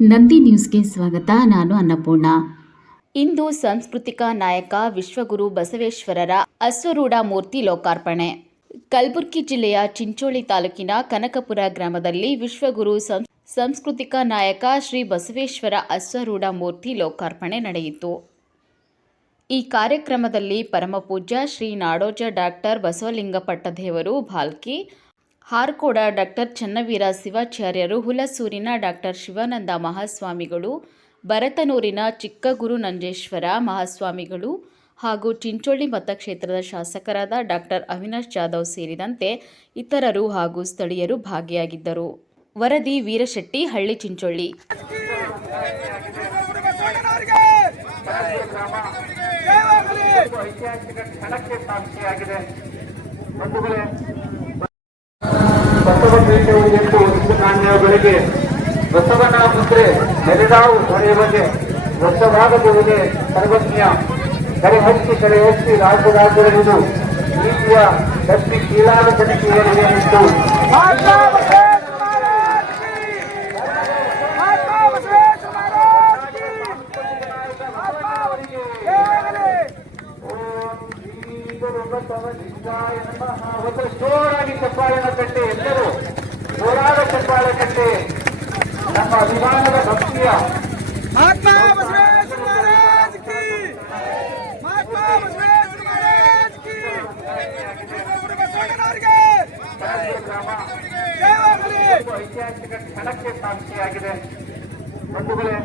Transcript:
ನಂದಿ ನ್ಯೂಸ್ಗೆ ಸ್ವಾಗತ. ನಾನು ಅನ್ನಪೂರ್ಣ. ಇಂದು ಸಾಂಸ್ಕೃತಿಕ ನಾಯಕ ವಿಶ್ವಗುರು ಬಸವೇಶ್ವರರ ಅಶ್ವಾರೂಢ ಮೂರ್ತಿ ಲೋಕಾರ್ಪಣೆ. ಕಲಬುರಗಿ ಜಿಲ್ಲೆಯ ಚಿಂಚೋಳಿ ತಾಲೂಕಿನ ಕನಕಪುರ ಗ್ರಾಮದಲ್ಲಿ ವಿಶ್ವಗುರು ಸಾಂಸ್ಕೃತಿಕ ನಾಯಕ ಶ್ರೀ ಬಸವೇಶ್ವರ ಅಶ್ವಾರೂಢ ಮೂರ್ತಿ ಲೋಕಾರ್ಪಣೆ ನಡೆಯಿತು. ಈ ಕಾರ್ಯಕ್ರಮದಲ್ಲಿ ಪರಮಪೂಜ್ಯ ಶ್ರೀ ನಾಡೋಜ ಡಾಕ್ಟರ್ ಬಸವಲಿಂಗಪಟ್ಟದೇವರು ಭಾಲ್ಕಿ, ಹಾರ್ಕೋಡ ಡಾಕ್ಟರ್ ಚನ್ನವೀರ ಶಿವಾಚಾರ್ಯರು, ಹುಲಸೂರಿನ ಡಾಕ್ಟರ್ ಶಿವಾನಂದ ಮಹಾಸ್ವಾಮಿಗಳು, ಭರತನೂರಿನ ಚಿಕ್ಕಗುರು ನಂಜೇಶ್ವರ ಮಹಾಸ್ವಾಮಿಗಳು ಹಾಗೂ ಚಿಂಚೋಳಿ ಮತಕ್ಷೇತ್ರದ ಶಾಸಕರಾದ ಡಾಕ್ಟರ್ ಅವಿನಾಶ್ ಜಾಧವ್ ಸೇರಿದಂತೆ ಇತರರು ಹಾಗೂ ಸ್ಥಳೀಯರು ಭಾಗಿಯಾಗಿದ್ದರು. ವರದಿ ವೀರಶೆಟ್ಟಿ, ಹಳ್ಳಿ ಚಿಂಚೋಳಿ. ಬೆಳಗ್ಗೆ ಬಸವನ ಮುದ್ರೆ ನೆಲೆದಾವು ಹೊರೆಯ ಬಗ್ಗೆ ವರ್ಷವಾಗಬಹುದೇ ಸರ್ವಜ್ಞ ಕರೆ ಹಚ್ಚಿ ರಾಜ್ಯರಾಜ್ಯರಲ್ಲಿದು ನೀತಿಯ ಗಟ್ಟಿ ಕೀಳಾದ ಜನಕ್ಕೆ ಏರಿದೆ ಎಂದು ಜೋರಾಗಿ ಚಪ್ಪಾಳೆನ ಕಟ್ಟೆ, ಎಲ್ಲರೂ ಜೋರಾದ ಚಪ್ಪಾಳೆ ಕಟ್ಟೆ. ನಮ್ಮ ಅಭಿಮಾನದ ಭಕ್ತಿಯ ಐತಿಹಾಸಿಕ ಕ್ಷಣಕ್ಕೆ ಸಾಕ್ಷಿಯಾಗಿದೆ. ಬಂಧುಗಳೇ,